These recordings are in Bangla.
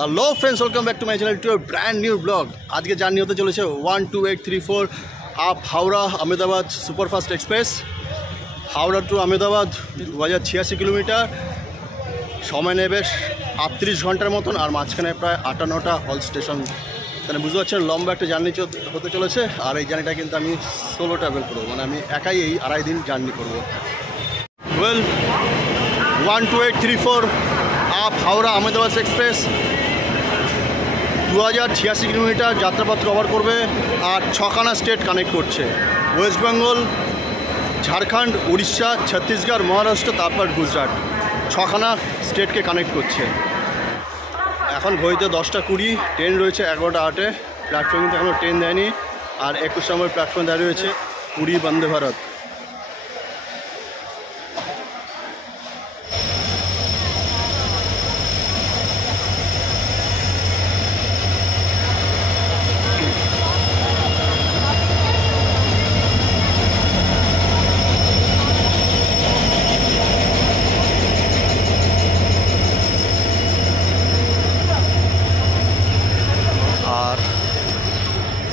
Hello friends, welcome back to my channel to a brand new blog. আজকে জার্নি হতে চলেছে 12834 up Howrah Ahmedabad superfast express. Howrah to Ahmedabad 2086 kilometre, সময় নেবে 38 ঘন্টার মতন, আর মাঝখানে প্রায় 58টা হল স্টেশন। তাহলে বুঝতে পারছেন লম্বা একটা জার্নি হতে চলেছে। আর এই জার্নিটা কিন্তু আমি সোলো ট্রাভেল করবো, মানে আমি একাই এই আড়াই দিন জার্নি করবো। Well 12834 up Howrah Ahmedabad express 2086 kilometre যাত্রাপথ কভার করবে, আর 6খানা স্টেট কানেক্ট করছে। ওয়েস্ট বেঙ্গল, ঝাড়খণ্ড, উড়িষ্যা, ছত্তিশগড়, মহারাষ্ট্র, তারপর গুজরাট। 6খানা স্টেটকে কানেক্ট করছে। এখন ঘড়িতে 10:20, ট্রেন রয়েছে 11:08-এ। প্ল্যাটফর্ম কিন্তু এখনও ট্রেন দেয়নি। আর 21 নম্বর প্ল্যাটফর্ম দাঁড়িয়ে রয়েছে পুরী বন্দে ভারত।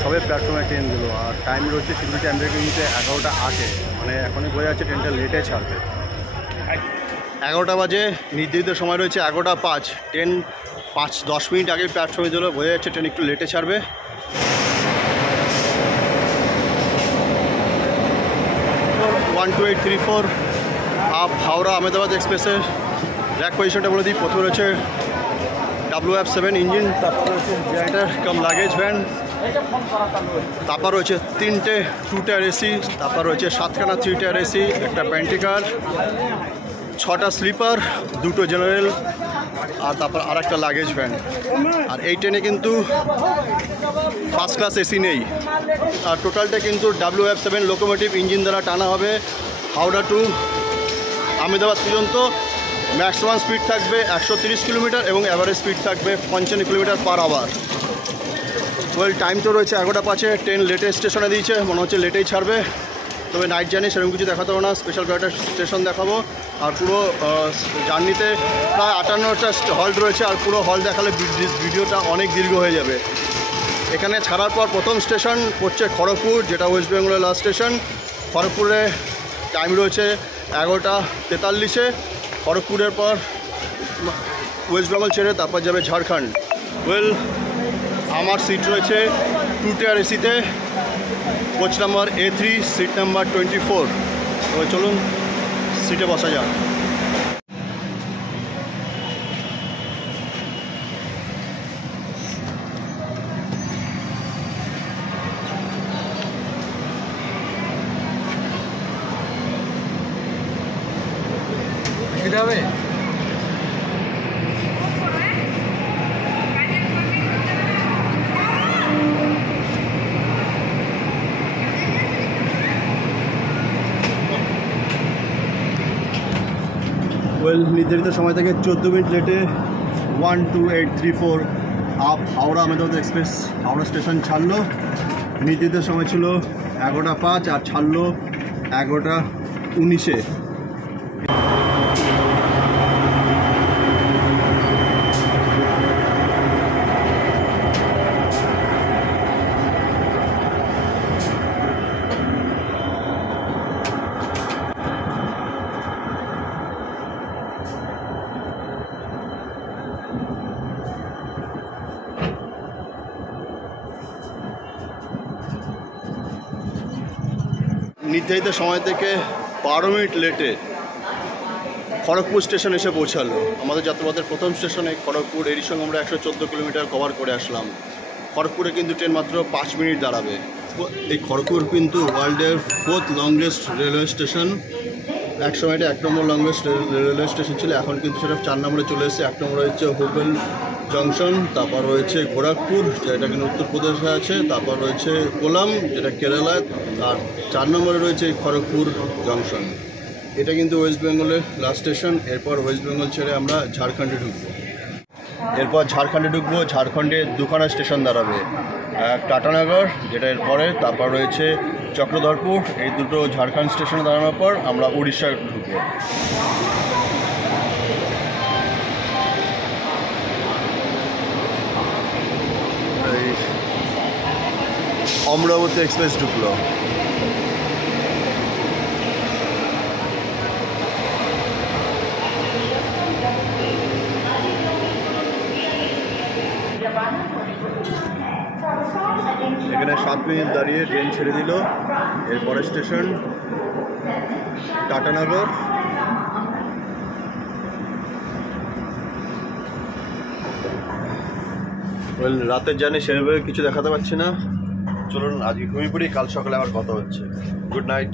সবে প্ল্যাটফর্মে ট্রেন দিল, আর টাইম রয়েছে সিকিউরিটি অ্যাম্বাসিতে 11:08-এ। মানে এখনই বোঝা যাচ্ছে ট্রেনটা লেটে ছাড়বে। 11টা বাজে, নির্ধারিত সময় রয়েছে 11:05। ট্রেন 5-10 মিনিট আগে প্ল্যাটফর্মে দিল, বোঝা যাচ্ছে ট্রেন একটু লেটে ছাড়বে। তো 12834 আপ হাওড়া আহমেদাবাদ এক্সপ্রেসের র্যাক পজিশনটা বলে দিই। প্রথমে রয়েছে WF7 ইঞ্জিন, তারপর রয়েছে জেনারেটার কাম লাগেজ ভ্যান, তারপর রয়েছে 3টে 2 টায়ার এসি, তারপর রয়েছে 7খানা 3 টায়ার এসি, একটা প্যান্ট্রি কার, 6টা স্লিপার, 2টো জেনারেল, আর তারপর আর একটা লাগেজ ভ্যান। আর এই ট্রেনে কিন্তু ফার্স্ট ক্লাস এসি নেই। আর টোটালটা কিন্তু WF7 লোকোমোটিভ ইঞ্জিন দ্বারা টানা হবে হাওড়া টু আহমেদাবাদ পর্যন্ত। ম্যাক্সিমাম স্পিড থাকবে 130 কিলোমিটার এবং অ্যাভারেজ স্পিড থাকবে 55 kilometre per hour. Well time তো রয়েছে 11:05-এ। ট্রেন লেটে স্টেশনে দিয়েছে, মনে হচ্ছে লেটেই ছাড়বে। তবে নাইট জার্নি সেরকম কিছু দেখাতে হবে না, স্পেশাল কয়েকটা স্টেশন দেখাবো। আর পুরো জার্নিতে প্রায় 58টা হল্ট রয়েছে, আর পুরো হল দেখালে ভিডিওটা অনেক দীর্ঘ হয়ে যাবে। এখানে ছাড়ার পর প্রথম স্টেশন পড়ছে খড়গপুর, যেটা ওয়েস্ট বেঙ্গলের লাস্ট স্টেশন। খড়গপুরে টাইম রয়েছে 11:43-এ। খড়গপুরের পর ওয়েস্ট বেঙ্গল ছেড়ে তারপর যাবে ঝাড়খণ্ড। ওয়েল আমার সিট রয়েছে 2 টায়ার এসিতে, coach number A3, seat number 24। তো চলুন সিটে বসা যাক। হবে ওয়েল নির্ধারিত সময় থেকে 14 মিনিট লেটে 12834 up Howrah Ahmedabad express Howrah station ছাড়লো। নির্ধারিত সময় ছিল 11:05, আর ছাড়লো 11:19-এ। নির্ধারিত সময় থেকে 12 মিনিট লেটে খড়গপুর স্টেশন এসে পৌঁছালো। আমাদের যাত্রাপথের প্রথম স্টেশনে খড়গপুর। এরই সঙ্গে আমরা 114 কিলোমিটার কভার করে আসলাম। খড়গপুরে কিন্তু ট্রেন মাত্র 5 মিনিট দাঁড়াবে। এই খড়গপুর কিন্তু ওয়ার্ল্ডের 4th লংগেস্ট রেলওয়ে স্টেশন। এক সময় এটা 1 নম্বর লংগেস্ট রেলওয়ে স্টেশন ছিল, এখন কিন্তু সেটা 4 নম্বরে চলে এসেছে। 1 নম্বর হচ্ছে হুবেল জংশন, তারপর রয়েছে গোরখপুর, যেটা কিন্তু উত্তরপ্রদেশে আছে, তারপর রয়েছে কোলাম, যেটা কেরালায়, আর 4 নম্বরে রয়েছে খড়গপুর জংশন। এটা কিন্তু ওয়েস্ট বেঙ্গলের লাস্ট স্টেশন। এরপর ওয়েস্ট বেঙ্গল ছেড়ে আমরা ঝাড়খণ্ডে ঢুকবো। ঝাড়খণ্ডে 2খানা স্টেশন দাঁড়াবে, টাটানগর যেটা এরপরে, তারপর রয়েছে চক্রধরপুর। এই দুটো ঝাড়খণ্ড স্টেশনে দাঁড়ানোর পর আমরা উড়িষ্যা ঢুকবো। অমরাবতী এক্সপ্রেস ঢুকলো। এখানে 7 মিনিট দাঁড়িয়ে ট্রেন ছেড়ে দিল। এরপরে স্টেশন টাটানগর। রাতের জার্নি সেভাবে কিছু দেখাতে পারছি না। চলুন আজকে ঘুমিয়ে পড়ি, কাল সকালে আবার কথা হচ্ছে। Good night.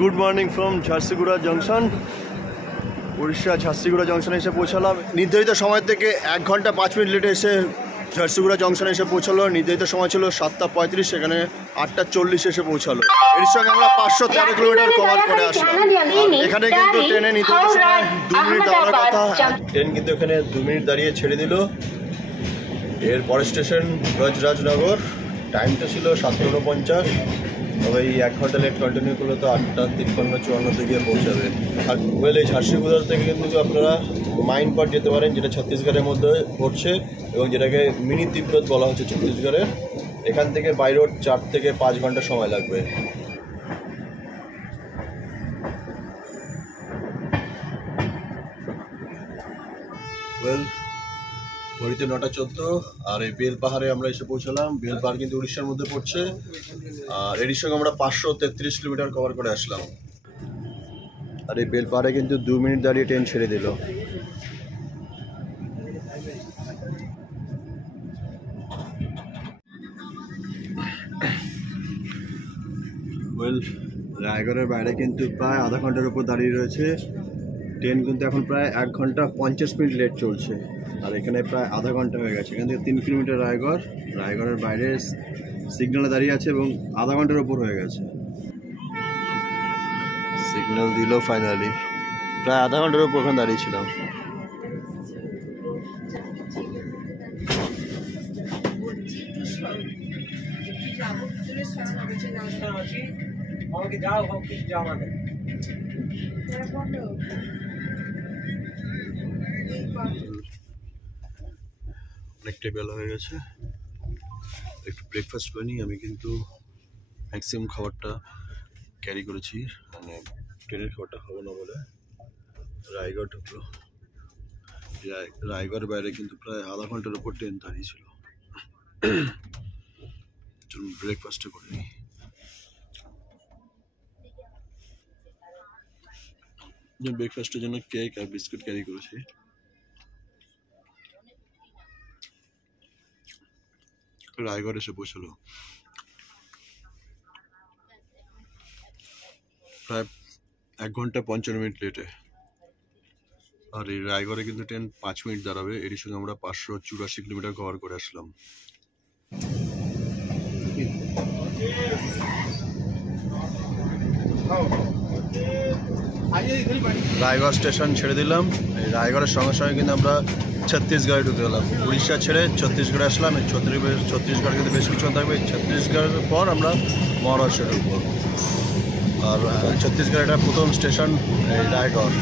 Good morning from Jharsuguda junction. Orissa Jharsuguda জংশনে এসে পৌঁছালাম। নির্ধারিত সময় থেকে 1 ঘন্টা 5 মিনিট লেটে এসে ঝারসিগুড়া জংশনে এসে পৌঁছালো। নির্ধারিত সময় ছিল 7:35, সেখানে 8:40 এসে পৌঁছালো। এর সঙ্গে আমরা 513 কিলোমিটার কভার করে আসলাম। এখানে কিন্তু ট্রেনে নির্ধারিত সময় 2 মিনিট দাঁড়ানোর কথা, ট্রেন কিন্তু এখানে 2 মিনিট দাঁড়িয়ে ছেড়ে দিল। এর পরের স্টেশন ব্রজরাজনগর। টাইমটা ছিল 7:49, তবে এই 1 ঘন্টা লেট কন্টিনিউ করলে তো 8:53-54 গিয়ে পৌঁছাবে। আর এই ঝারসিগুড়া থেকে কিন্তু আপনারা মাইনপাট যেতে পারেন, যেটা ছত্তিশগড়ের মধ্যে পড়ছে এবং যেটাকে মিনি তিব্বত বলা হচ্ছে ছত্তিশগড়ের। এখান থেকে বাই রোড 4 থেকে 5 ঘন্টা সময় লাগবে। ঘড়িতে 9:14 আর এই বেলপাহাড়ে আমরা এসে পৌঁছালাম। বেলপাহাড় কিন্তু উড়িষ্যার মধ্যে পড়ছে। আর এর সঙ্গে আমরা 533 কিলোমিটার কভার করে আসলাম। আর এই বেলপাহাড়ে কিন্তু 2 মিনিট দাঁড়িয়ে ট্রেন ছেড়ে দিল। রায়গড়ের বাইরে কিন্তু প্রায় আধা ঘন্টার উপর দাঁড়িয়ে রয়েছে ট্রেন। কিন্তু এখন প্রায় 1 ঘন্টা 50 মিনিট লেট চলছে। আর এখানে প্রায় আধা ঘন্টা হয়ে গেছে। এখান থেকে 3 কিলোমিটার রায়গড়। রায়গড়ের বাইরে সিগন্যালে দাঁড়িয়ে আছে এবং আধা ঘন্টার উপর হয়ে গেছে। সিগন্যাল দিল ফাইনালি। প্রায় আধা ঘন্টার উপর ওখানে দাঁড়িয়েছিলাম। অনেকটাই বেলা হয়ে গেছে, একটু ব্রেকফাস্ট করে নিই। আমি কিন্তু ম্যাক্সিমাম খাবারটা ক্যারি করেছি, মানে ট্রেনের খাবারটা খাবো না বলে। রায়গড় ঢুকলো। রায়গড়ের বাইরে কিন্তু প্রায় আধা ঘন্টার উপর ট্রেন দাঁড়িয়েছিল। চলুন ব্রেকফাস্টটা করে নিই। ব্রেকফাস্টের জন্য কেক আর বিস্কুট ক্যারি করেছি। রায়গড় এসে পৌঁছালো প্রায় 1 ঘন্টা 55 মিনিট লেটে। আর এই রায়গড়ে কিন্তু ট্রেন 5 মিনিট দাঁড়াবে। এর সঙ্গে আমরা 584 কিলোমিটার কভার করে আসলাম। রায়গড় স্টেশন ছেড়ে দিলাম। এই রায়গড়ের সঙ্গে সঙ্গে কিন্তু আমরা ছত্তিশগড়ে ঢুকে গেলাম। উড়িষ্যা ছেড়ে ছত্তিশগড়ে আসলাম। এই ছত্তিশগড় কিন্তু বেশ কিছুক্ষণ থাকবে। ছত্তিশগড়ের পর আমরা মহারাষ্ট্রে ঢুকবো। আর ছত্তিশগড় এটা প্রথম স্টেশন এই রায়গড়।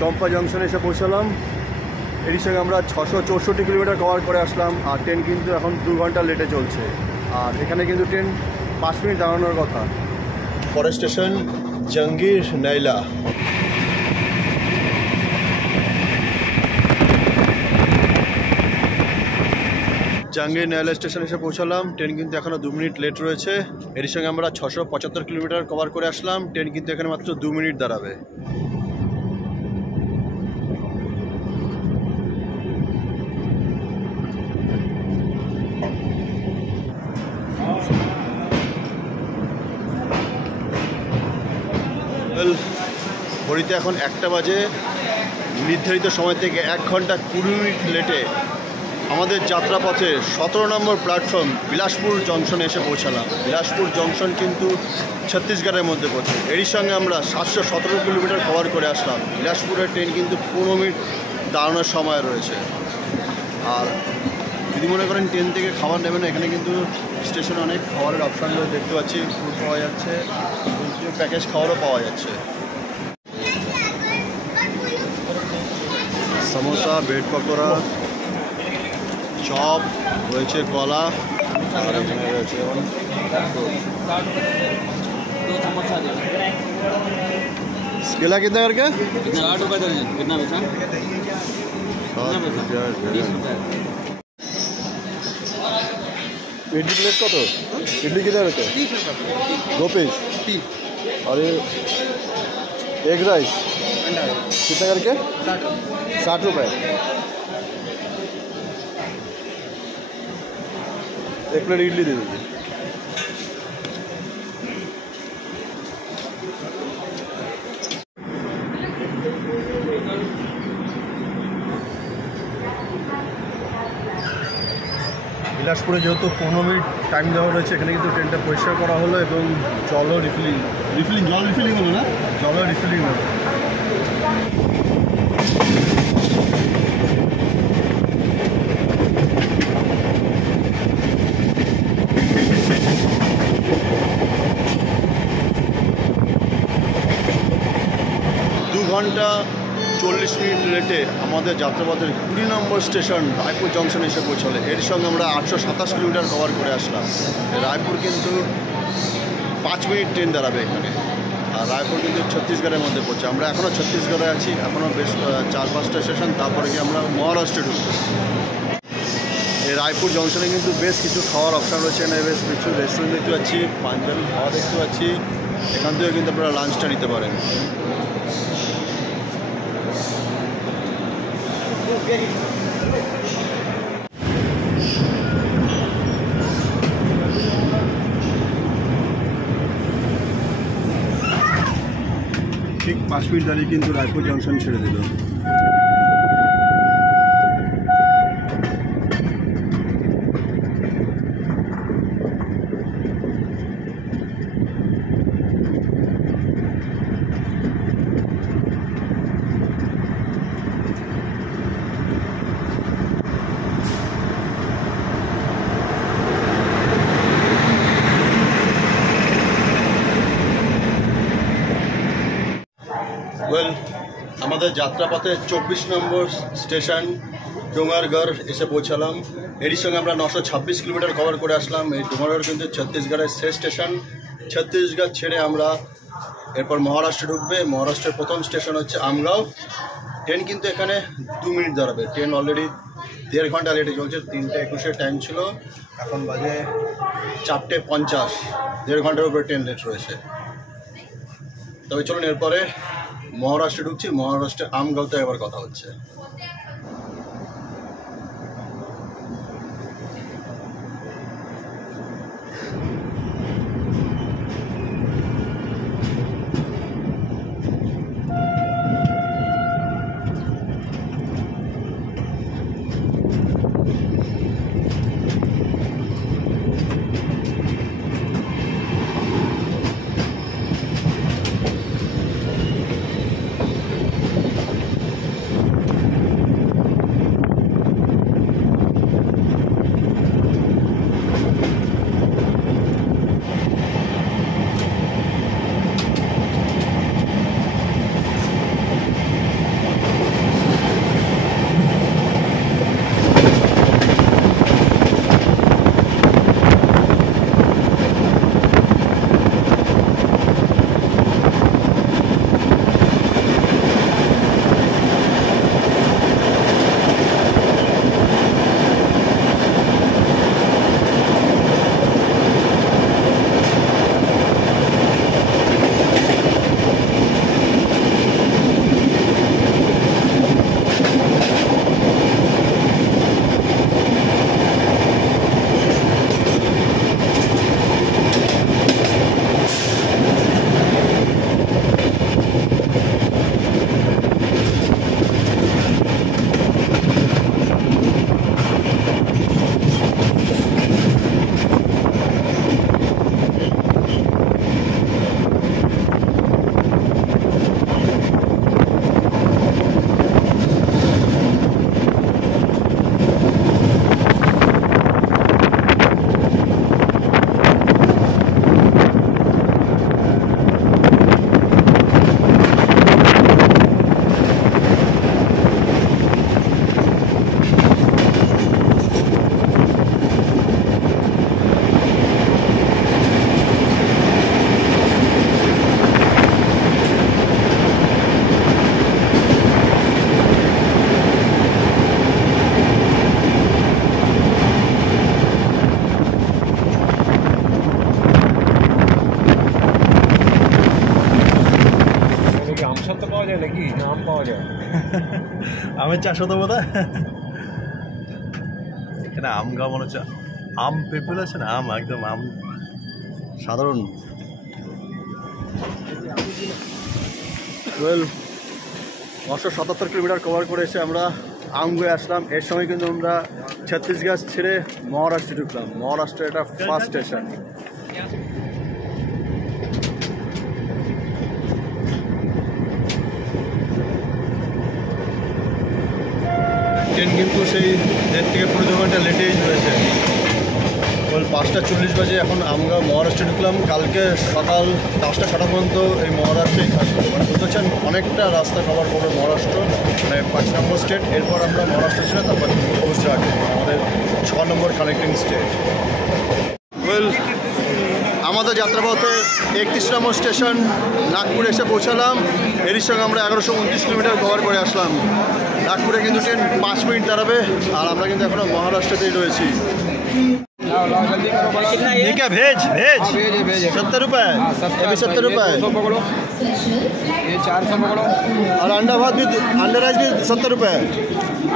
চম্পা জংশনে এসে পৌঁছালাম। এর সঙ্গে আমরা 664 কিলোমিটার কভার করে আসলাম। আর ট্রেন কিন্তু এখন 2 ঘন্টা লেটে চলছে। আর এখানে কিন্তু ট্রেন 5 মিনিট দাঁড়ানোর কথা। পরের স্টেশন জঙ্গির নাইলা। জাহাঙ্গীর ন্যায়ালয় স্টেশন এসে পৌঁছালাম। ট্রেন কিন্তু এখনও 2 মিনিট লেট রয়েছে। এর সঙ্গে আমরা 675 কিলোমিটার কভার করে আসলাম। ট্রেন কিন্তু এখানে মাত্র 2 মিনিট দাঁড়াবে। ঘড়িতে এখন 1টা বাজে। নির্ধারিত সময় থেকে 1 ঘন্টা 20 মিনিট লেটে আমাদের যাত্রাপথে 17 নম্বর প্ল্যাটফর্ম বিলাসপুর জংশনে এসে পৌঁছালাম। বিলাসপুর জংশন কিন্তু ছত্তিশগড়ের মধ্যে পড়ছে। এরই সঙ্গে আমরা 717 কিলোমিটার কভার করে আসলাম। বিলাসপুরের ট্রেন কিন্তু 15 মিনিট দাঁড়ানোর সময় রয়েছে। আর যদি মনে করেন ট্রেন থেকে খাবার নেবেন, এখানে কিন্তু স্টেশনে অনেক খাবারের অপশান দেখতে পাচ্ছি। ফুড পাওয়া যাচ্ছে, প্যাকেজ খাবারও পাওয়া যাচ্ছে। সমোসা, ব্রেড পকোড়া, চপ রয়েছে, কলা আর এখানে রয়েছে केला कितना करके 60 रुपए दर्जन। कितना बेचा? इडली प्लेट कत इडली कितना रहते 2 पीस और ये एग राइस कितना करके 60 रुपए। एक प्लेट इडली दे दीजिए। বিলাসপুরে যেহেতু 15 মিনিট টাইম দেওয়া রয়েছে, এখানে কিন্তু ট্রেনটা পরিষ্কার করা হলো এবং জলও রিফিলিং হলো না, জলও রিফিলিং হলো। ঘন্টা 40 মিনিট লেটে আমাদের যাত্রাপথের 20 নম্বর স্টেশন রায়পুর জংশন এসে পৌঁছালে। এর সঙ্গে আমরা 827 কিলোমিটার কভার করে আসলাম। রায়পুর কিন্তু 5 মিনিট ট্রেন দাঁড়াবে এখানে। আর রায়পুর কিন্তু ছত্তিশগড়ের মধ্যে পড়ছে। আমরা এখনও ছত্তিশগড়ে আছি, এখনও বেশ 4-5টা স্টেশন, তারপরে কি আমরা মহারাষ্ট্রে ঢুকবো। এই রায়পুর জংশনে কিন্তু বেশ কিছু খাওয়ার অপশান রয়েছে। এখানে বেশ কিছু রেস্টুরেন্ট দেখতে পাচ্ছি, পাঞ্জাবি খাওয়া দেখতে পাচ্ছি। এখান থেকে কিন্তু আপনারা লাঞ্চটা নিতে পারেন। ঠিক 5 মিনিট দাঁড়িয়ে কিন্তু রায়পুর জংশন ছেড়ে দিল। আমাদের যাত্রাপথে 24 নম্বর স্টেশন ডোঙ্গারগড় এসে পৌঁছালাম। এরই সঙ্গে আমরা 926 কিলোমিটার কভার করে আসলাম। এই ডোঙ্গারগড় কিন্তু ছত্তিশগড়ের শেষ স্টেশন। ছত্তিশগড় ছেড়ে আমরা এরপর মহারাষ্ট্রে ঢুকবে। মহারাষ্ট্রের প্রথম স্টেশন হচ্ছে আমগাঁও। ট্রেন কিন্তু এখানে 2 মিনিট দাঁড়াবে। ট্রেন অলরেডি 1.5 ঘন্টা লেটে চলছে। 3:21 টাইম ছিল, এখন বাজে 4:50। 1.5 ঘন্টার উপরে ট্রেন লেট রয়েছে। তবে চলুন এরপরে মহারাষ্ট্রে ঢুকছি। মহারাষ্ট্রের আমগাঁওতে এবার কথা হচ্ছে। কে আমের চাষ হতো বোধ হয়। এখানে আম গাছ মনে হচ্ছে, আম পেঁপেল আছে না, আম একদম আম সাধারণ। ওয়েল 977 কিলোমিটার কভার করে এসে আমরা আমগুয়ে আসলাম। এর সময় কিন্তু আমরা ছত্তিশগড় ছেড়ে মহারাষ্ট্রে ঢুকলাম। মহারাষ্ট্রের এটা ফার্স্ট স্টেশন। ট্রেন কিন্তু সেই 1.5 থেকে 2 ঘন্টা লেটেই রয়েছে। ওই 5:40 বাজে এখন আমরা মহারাষ্ট্রে ঢুকলাম। কালকে সকাল 5টা 6টা পর্যন্ত এই মহারাষ্ট্রেই থাকবো। মানে বুঝতে পারছেন অনেকটা রাস্তা কভার করবে মহারাষ্ট্র, মানে 5 নম্বর স্টেট। এরপর আমরা মহারাষ্ট্র ছিল, তারপর গুজরাট আমাদের 6 নম্বর কানেক্টিং স্টেট। ওয়েল আমাদের যাত্রাপথে 31 নম্বর স্টেশন নাগপুরে এসে পৌঁছালাম। এরই সঙ্গে আমরা 1129 কিলোমিটার কভার করে আসলাম। নাগপুরে কিন্তু ট্রেন 5 মিনিট দাঁড়াবে, আর আমরা কিন্তু এখনও মহারাষ্ট্রতেই রয়েছি। ये क्या भेज भेज 70 रुपये, ये भी 70 रुपये, 200 पकड़ो, ये 400 पकड़ो, और अंडा भात भी, अंडा राइस भी 70 रुपये।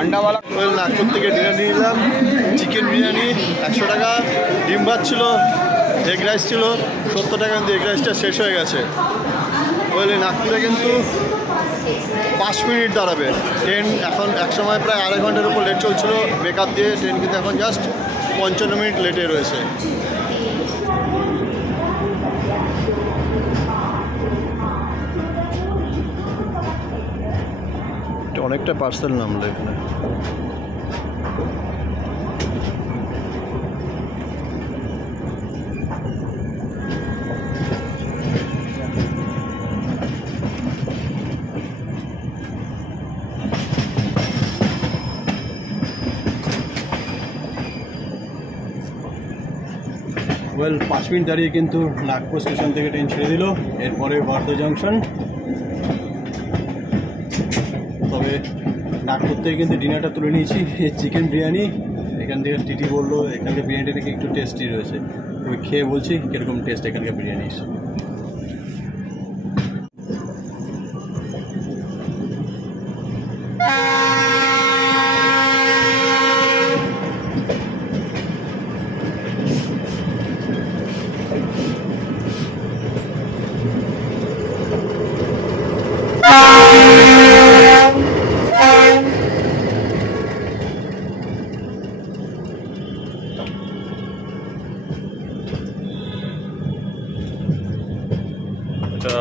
अंडा वाला নাগপুর থেকে ডিনার নিয়ে নিলাম। চিকেন বিরিয়ানি 100 টাকা, ডিম ভাত ছিল, এগ রাইস ছিল 70 টাকা, কিন্তু এগ রাইসটা শেষ হয়ে গেছে। বলে নাগপুরে কিন্তু 5 মিনিট দাঁড়াবে ট্রেন। এখন এক সময় প্রায় 2.5 ঘন্টার উপর লেট চলছিল বেকার দিয়ে, ট্রেন কিন্তু এখন জাস্ট 55 মিনিট লেটে রয়েছে। অনেকটা পার্সেল নামলো এখানে। ওয়েল 5 মিনিট দাঁড়িয়ে কিন্তু নাগপুর স্টেশন থেকে ট্রেন ছেড়ে দিল। এরপরে ওয়ার্ধা জংশন। তবে নাগপুর থেকে কিন্তু ডিনারটা তুলে নিয়েছি, চিকেন বিরিয়ানি। এখান থেকে টিটি বললো এখানকার বিরিয়ানিটা নাকি একটু টেস্টি রয়েছে। তবে খেয়ে বলছি কীরকম টেস্ট এখানকার বিরিয়ানির।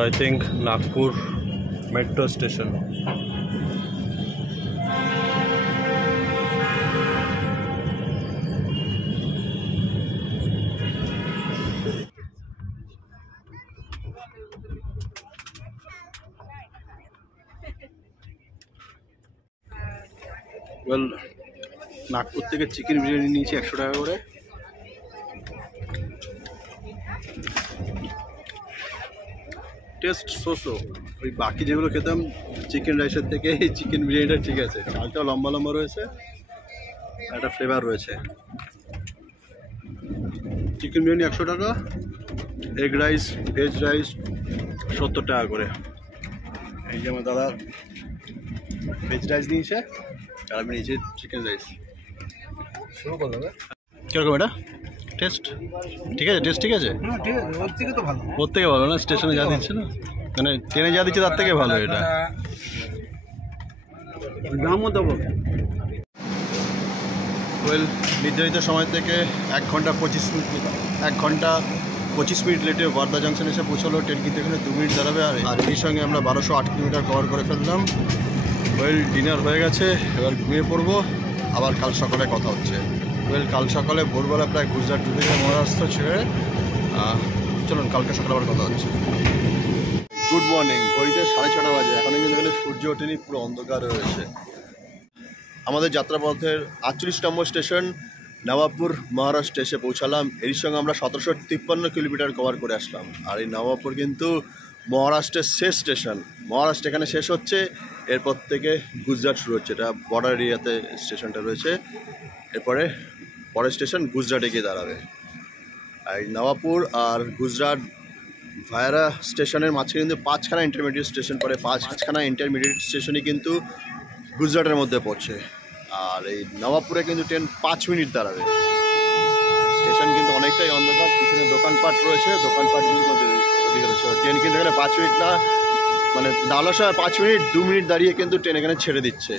I think Nagpur metro station. Well, Nagpur থেকে চিকেন বিরিয়ানি নিয়েছি 100 টাকা করে। টেস্ট সোসো, ওই বাকি যেগুলো খেতাম চিকেন রাইসের থেকে এই চিকেন বিরিয়ানিটা ঠিক আছে। চালটাও লম্বা লম্বা রয়েছে, একটা ফ্লেভার রয়েছে। চিকেন বিরিয়ানি 100 টাকা, এগ রাইস ভেজ রাইস 70 টাকা করে। এই যে আমার দাদা ভেজ রাইস নিয়েছে, আর আমি নিয়েছি চিকেন রাইস। শুরু করলাম। কীরকম এটা টেস্ট? ঠিক আছে, টেস্ট ঠিক আছে, ওর থেকে তো ভালো, ওর থেকে ভালো না? স্টেশনে যা দিচ্ছে না, মানে ট্রেনে যা দিচ্ছে তার থেকে ভালো এটা। দামও দেবো। ওয়েল নির্ধারিত সময় থেকে 1 ঘন্টা 25 মিনিট লেটে ওয়ার্ধা জাংশন এসে পৌঁছালো। ট্রেন কিন্তু এখানে 2 মিনিট দাঁড়াবে। আর এই সঙ্গে আমরা 1208 কিলোমিটার কভার করে ফেললাম। ওয়েল ডিনার হয়ে গেছে, এবার ঘুমিয়ে পড়বো। আবার কাল সকালে কথা হচ্ছে। ওয়েল কাল সকালে ভোরবেলা প্রায় গুজরাট ঢুকে যায় মহারাষ্ট্র ছেড়ে। চলুন কালকে সকালে আবার কথা হচ্ছে। গুড মর্নিং, ঘড়িতে 6:30 বাজে। এখন কিন্তু এখানে সূর্য ওঠেনি, পুরো অন্ধকার রয়েছে। আমাদের যাত্রাপথের 48 নম্বর স্টেশন নবাবপুর মহারাষ্ট্রে এসে পৌঁছালাম। এর সঙ্গে আমরা 1753 কিলোমিটার কভার করে আসলাম। আর এই নবাবপুর কিন্তু মহারাষ্ট্রের শেষ স্টেশন। মহারাষ্ট্র এখানে শেষ হচ্ছে, এরপর থেকে গুজরাট শুরু হচ্ছে। এটা বর্ডার এরিয়াতে স্টেশনটা রয়েছে। এরপরে পরের স্টেশন গুজরাটে গিয়ে দাঁড়াবে। আর নবাবপুর আর গুজরাট ভায়ারা স্টেশনের মাঝখানে কিন্তু 5খানা ইন্টারমিডিয়েট স্টেশন পড়ে। 5খানা ইন্টারমিডিয়েট স্টেশনই কিন্তু গুজরাটের মধ্যে পড়ছে। আর এই নবাবপুরে কিন্তু ট্রেন 5 মিনিট দাঁড়াবে। স্টেশন কিন্তু অনেকটাই অন্ধকার, পিছনে দোকানপাট রয়েছে, দোকানপাটগুলোর মধ্যে ওদিকে রয়েছে। ট্রেন কিন্তু এখানে 5 মিনিট না, মানে দাঁড়ানোর সময় 5 মিনিট, 2 মিনিট দাঁড়িয়ে কিন্তু ট্রেন এখানে ছেড়ে দিচ্ছে।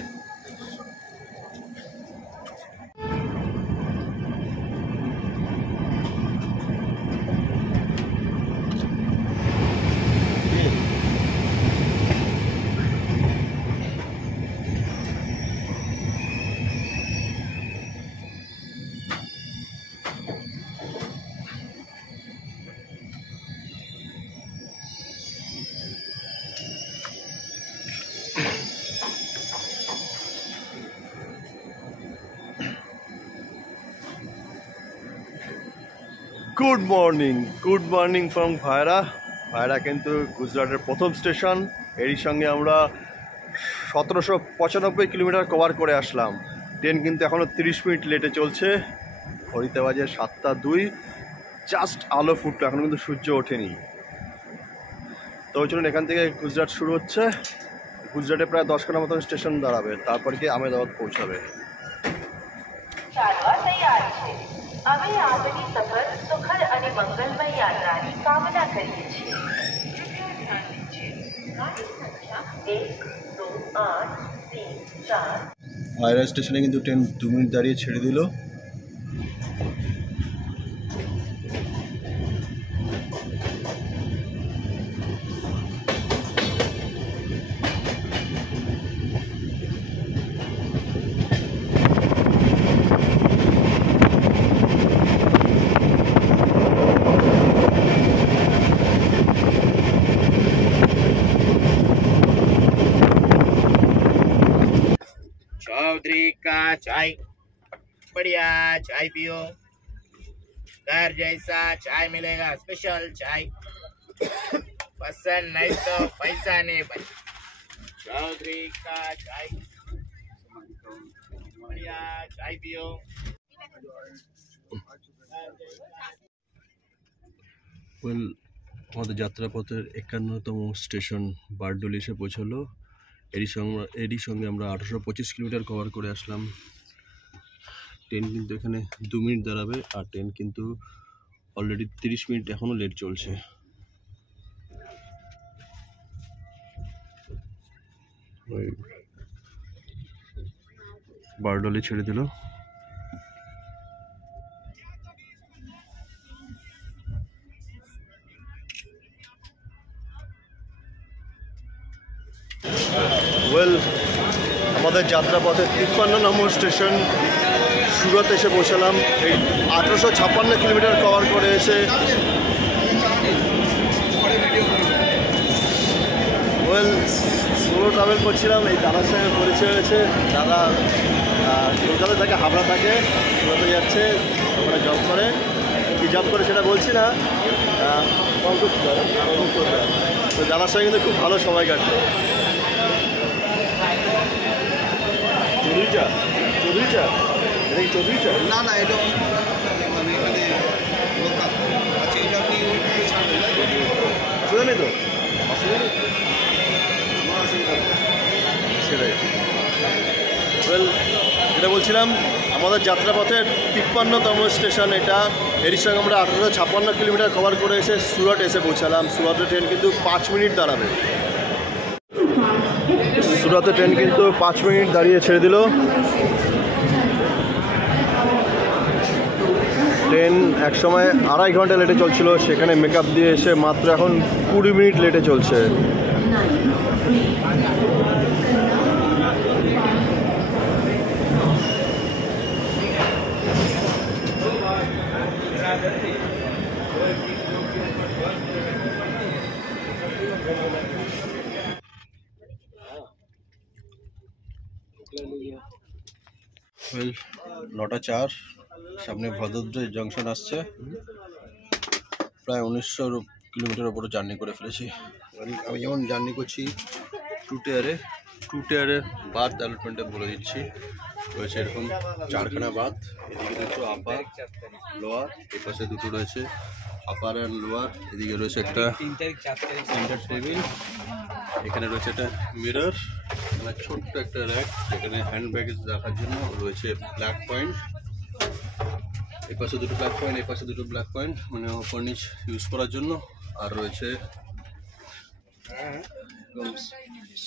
গুড মর্নিং ফ্রম ভায়রা। ভায়রা কিন্তু গুজরাটের প্রথম স্টেশন। এরই সঙ্গে আমরা 1795 কিলোমিটার কভার করে আসলাম। ট্রেন কিন্তু এখনও 30 মিনিট লেটে চলছে। ঘড়িতে বাজে 7টা 2, জাস্ট আলো ফুটলো, এখন কিন্তু সূর্য ওঠেনি। তো চলুন, এখান থেকে গুজরাট শুরু হচ্ছে। গুজরাটে প্রায় 10খানা মতন স্টেশন দাঁড়াবে, তারপর কি আহমেদাবাদ পৌঁছাবে। અમે આગળની સફર સુખદ અને મંગલમય યાત્રાની કામના કરીએ છીએ. કૃપયા ધ્યાન દીજીએ. ગાડી સંખ્યા 1, 2, 8, 3, 4. ভায়রা স্টেশনে কিন্তু ট্রেন 2 মিনিট দাঁড়িয়ে ছেড়ে দিল। चौधरी का चाय, बढ़िया चाय पियो, घर जैसा चाय मिलेगा, स्पेशल चाय। पसंद नहीं तो पैसा नहीं बच। चौधरी का चाय, बढ़िया चाय पियो। আমাদের যাত্রাপথের 51তম স্টেশন বারডোলি এসে পৌঁছালো। এরই সঙ্গে আমরা 1825 কিলোমিটার কভার করে আসলাম। ট্রেন কিন্তু এখানে 2 মিনিট দাঁড়াবে, আর ট্রেন কিন্তু অলরেডি 30 মিনিট এখনও লেট চলছে। বারডোলি ছেড়ে দিল। আমাদের যাত্রাপথে 53 স্টেশন সুরত এসে পৌঁছালাম। এই 1856 কিলোমিটার কভার করে এসে সোলো ট্রাভেল করছিলাম। এই দাদার সঙ্গে পরিচয় হয়েছে। দাদা কলকাতা থেকে হাবড়া থাকে, সুরতে যাচ্ছে, ওখানে জব করে। কী জব করে সেটা বলছি না, তো দাদার সঙ্গে কিন্তু খুব ভালো সময় কাটলো। চৌধুরী চা, এটা কি চৌধুরী চা? না না, এটা মানে এখানে লোকাল আচ্ছা, এটা আপনি অসুবিধা নেই তো? অসুবিধা নেই, সেটাই। যেটা বলছিলাম, আমাদের যাত্রাপথের 53তম স্টেশন এটা। এর সঙ্গে আমরা 1856 কিলোমিটার কভার করে এসে সুরাট এসে পৌঁছালাম। সুরাটের ট্রেন কিন্তু 5 মিনিট দাঁড়াবে। সুরাতে ট্রেন কিন্তু 5 মিনিট দাঁড়িয়ে ছেড়ে দিল। ট্রেন একসময় 2.5 ঘন্টা লেটে চলছিল, সেখানে মেকআপ দিয়ে এসে মাত্র এখন 20 মিনিট লেটে চলছে। ওয়েল 9টা 4, সামনে ভদোদরা জংশন আসছে। প্রায় 1900 কিলোমিটার ওপরে জার্নি করে ফেলেছি। আমি যেমন জার্নি করছি টু টায়ারে বাথ ডেভেলপমেন্টে বলে দিচ্ছি, রয়েছে এরকম 4খানা বাথ। এদিকে দুটো আপার লোয়ার, এ পাশে দুটো রয়েছে আপার অ্যান্ড লোয়ার। এদিকে রয়েছে একটা সেন্টার টেবিল, এখানে রয়েছে একটা মিরর, মানে ছোট্ট একটা র্যাক যেখানে হ্যান্ড ব্যাগেজ রাখার জন্য রয়েছে ব্ল্যাক পয়েন্ট। এই পাশে দুটো ব্ল্যাক পয়েন্ট, এই পাশে দুটো ব্ল্যাক পয়েন্ট, মানে ফার্নিচ ইউজ করার জন্য। আর রয়েছে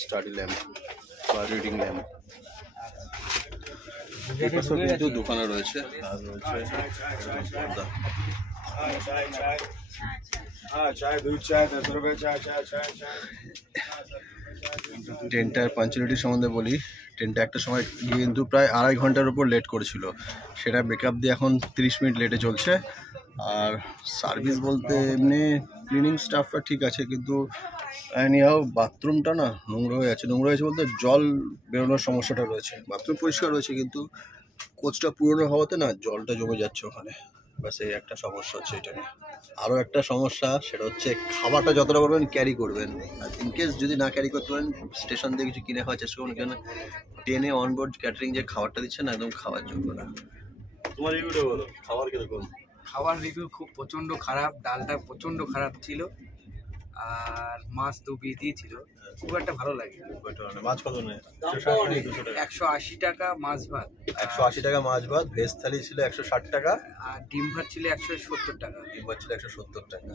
স্টাডি ল্যাম্প বা রিডিং ল্যাম্প। এই পাশে কিন্তু দোকানে রয়েছে। আর রয়েছে ট্রেনটার পাঞ্চুয়ালিটি সম্বন্ধে বলি। ট্রেনটা একটা সময় কিন্তু প্রায় 2.5 ঘন্টার উপর লেট করেছিল, সেটা ব্রেকআপ দিয়ে এখন 30 মিনিট লেটে চলছে। আর সার্ভিস বলতে এমনি ক্লিনিং স্টাফটা ঠিক আছে, কিন্তু নিয়াও বাথরুমটা না নোংরা হয়ে আছে। নোংরা হয়েছে বলতে জল বেরোনোর সমস্যাটা রয়েছে। বাথরুম পরিষ্কার রয়েছে কিন্তু কোচটা পুরনো হওয়াতে না জলটা জমে যাচ্ছে ওখানে, ব্যাস এই একটা সমস্যা হচ্ছে এটা নিয়ে। আরও একটা সমস্যা, সেটা হচ্ছে খাবারটা যতটা করবেন ক্যারি করবেন। আর ইনকেস যদি না ক্যারি করতে পারেন স্টেশন থেকে কিছু কিনে খাওয়ার চেষ্টা করুন, কেন ট্রেনে অনবোর্ড ক্যাটারিং যে খাবারটা দিচ্ছে না একদম খাওয়ার যোগ্য না। তোমার রিভিউটা বলো, খাবার কিরকম? খাবার রিভিউ খুব প্রচণ্ড খারাপ, ডালটা প্রচণ্ড খারাপ ছিল, আর মাছ 2 পিস দিয়েছিল, খুব একটা ভালো লাগে। মাছ কত নেয়? 180 টাকা মাছ ভাত। 180 টাকা মাছ ভাত, ভেজ থালি ছিল 160 টাকা, আর ডিম ভাত ছিল 170 টাকা। ডিম ভাত ছিল 170 টাকা,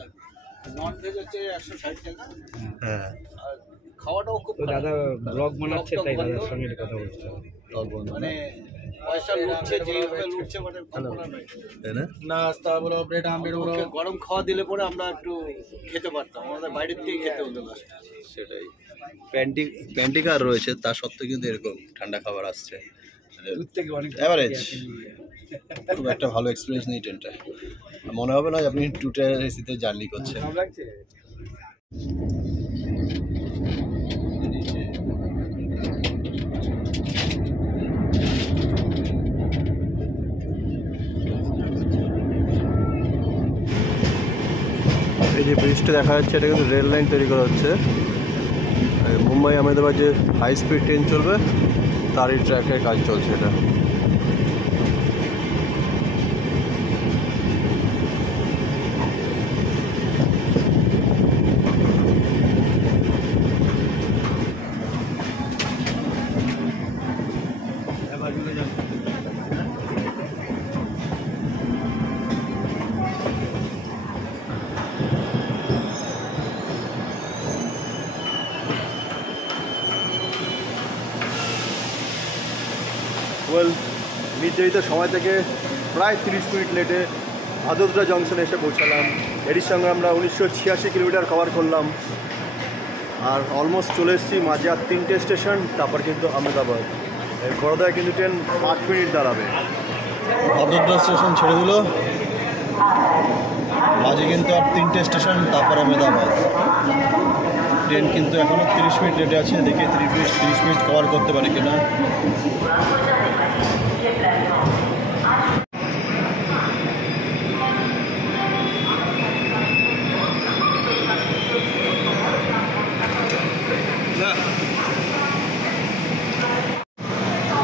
নন ভেজ হচ্ছে 160 টাকা। হ্যাঁ। আর খাওয়াটাও খুব দাদা ব্লগ বানাচ্ছে, তাই দাদার সঙ্গে কথা বলতে হবে। মানে পয়সা লুটছে, যেভাবে লুটছে মানে কল্পনা নয়। তাই না? নাস্তা বলো, ব্রেড আমলেট বলো, গরম খাওয়া দিলে পরে আমরা একটু খেতে পারতাম, আমাদের বাইরের থেকে খেতে হতো না। সেটাই। প্যান্টিকার রয়েছে, তা সত্ত্বেও কিন্তু এরকম ঠান্ডা খাবার আসছে। অ্যাভারেজ, খুব একটা ভালো এক্সপিরিয়েন্স নেই ট্রেনটা। মনে হবে না যে আপনি টুটার এসিতে জার্নি করছেন। এই যে ব্রিজটা দেখা যাচ্ছে, এটা কিন্তু রেল লাইন তৈরি করা হচ্ছে। মুম্বাই আহমেদাবাদ যে হাই স্পিড ট্রেন চলবে তারই ট্র্যাকের কাজ চলছে এটা। নির্ধারিত সময় থেকে প্রায় 30 মিনিট লেটে ভাদোদরা জংশনে এসে পৌঁছালাম। এটির সঙ্গে আমরা 1986 কিলোমিটার কভার করলাম। আর অলমোস্ট চলে এসেছি মাঝে 3টে স্টেশন, তারপর কিন্তু আহমেদাবাদ। বড়োদায় কিন্তু ট্রেন 5 মিনিট দাঁড়াবে। ভাদোদরা স্টেশন ছেড়ে দিল, মাঝে কিন্তু আর 3টে স্টেশন, তারপর আহমেদাবাদ। ট্রেন কিন্তু এখনও 30 মিনিট লেটে আছে, দেখে 30 মিনিট কভার করতে পারে কিনা।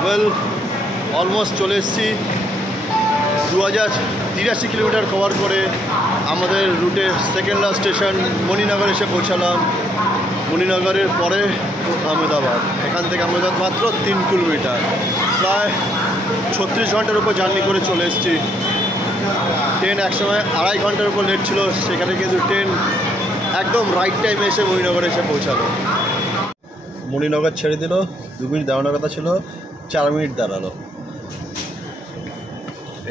ওয়েল, অলমোস্ট চলে এসেছি। 2083 কিলোমিটার কভার করে আমাদের রুটে সেকেন্ড লাস্ট স্টেশন মণিনগর এসে পৌঁছালাম। মণিনগরের পরে আহমেদাবাদ। এখান থেকে আহমেদাবাদ মাত্র 3 কিলোমিটার, প্রায় 36 ঘন্টার উপর জার্নি করে চলে এসেছি। ট্রেন একসময় 2.5 ঘন্টার উপর লেট ছিল, সেখানে কিন্তু ট্রেন একদম রাইট টাইমে এসে মণিনগরে এসে পৌঁছালো। মণিনগর ছেড়ে দিল, 2 মিনিট দাঁড়ানোর কথা ছিল, 4 মিনিট দাঁড়ালো।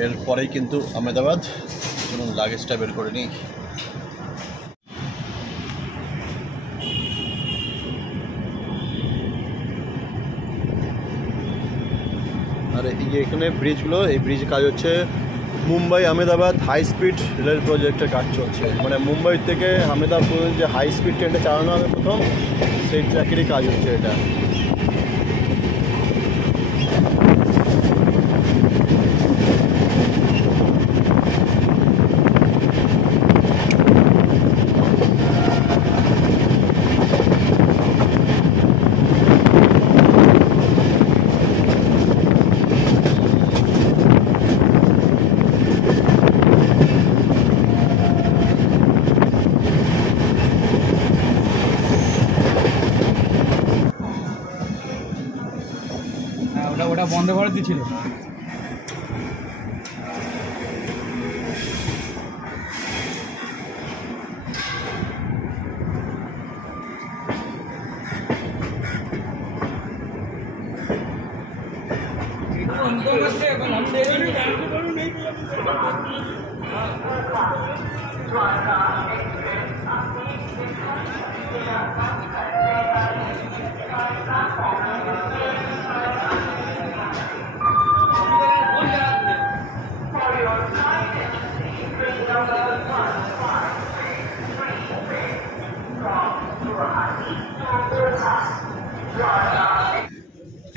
এরপরেই কিন্তু আহমেদাবাদ। চলুন লাগেজটা বের করে নিই। আর এই যে এখানে ব্রিজগুলো, এই ব্রিজ কাজ হচ্ছে Mumbai Ahmedabad high speed rail প্রজেক্টের কাজ চলছে। মানে মুম্বাই থেকে আহমেদাবাদ পর্যন্ত যে হাই স্পিড ট্রেনটা চালানো হবে প্রথম, সেই ট্র্যাকেরই কাজ হচ্ছে এটা। বন্ধ করে দিয়েছিল।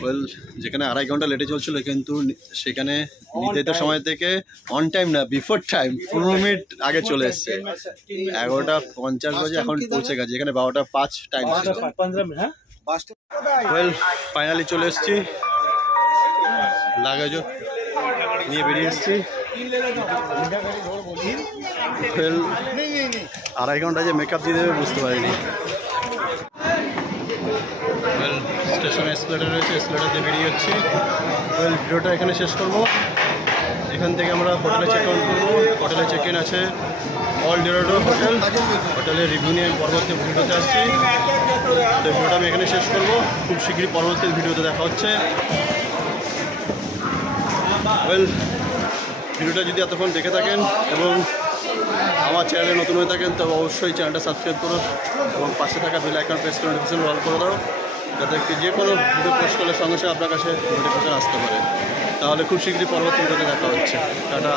ওয়েল, যেখানে 2.5 ঘন্টা লেটে চলছিল কিন্তু সেখানে নির্ধারিত সময় থেকে অন টাইম না, বিফোর টাইম 15 মিনিট আগে চলে এসছে। 11:50 বাজে এখন পৌঁছে গেছে, এখানে 12:05 টাইম ছিল। ওয়েল, ফাইনালি চলে এসছি, লাগেজও নিয়ে বেরিয়ে এসছি। ওয়েল, 2.5 ঘন্টা যে মেকআপ দিয়ে দেবে বুঝতে পারিনি। ওয়েল, স্টেশনে এসকেলেটার রয়েছে, এসকেলেটার দিয়ে বেরিয়ে যাচ্ছি। ওয়েল, ভিডিওটা এখানে শেষ করব। এখান থেকে আমরা হোটেলে চেক আউট করবো। হোটেলে চেক ইন আছে অল ডোরাডো হোটেল। হোটেলের রিভিউ নিয়ে পরবর্তী ভিডিওতে আসছি। তো ভিডিওটা আমি এখানে শেষ করব, খুব শীঘ্রই পরবর্তী ভিডিওতে দেখা হচ্ছে। ওয়েল, ভিডিওটা যদি এতক্ষণ দেখে থাকেন এবং আমার চ্যানেলে নতুন হয়ে থাকেন তবে অবশ্যই চ্যানেলটা সাবস্ক্রাইব করো এবং পাশে থাকা বেল আইকন প্রেস করে নোটিফিকেশন অল করে দাও, যাতে যে কোনো ভিডিও পোস্ট করলে সঙ্গে সঙ্গে আপনার কাছে নোটিফিকেশন আসতে পারে। তাহলে খুব শীঘ্রই পরবর্তী ভিডিওতে দেখা হচ্ছে। টাটা।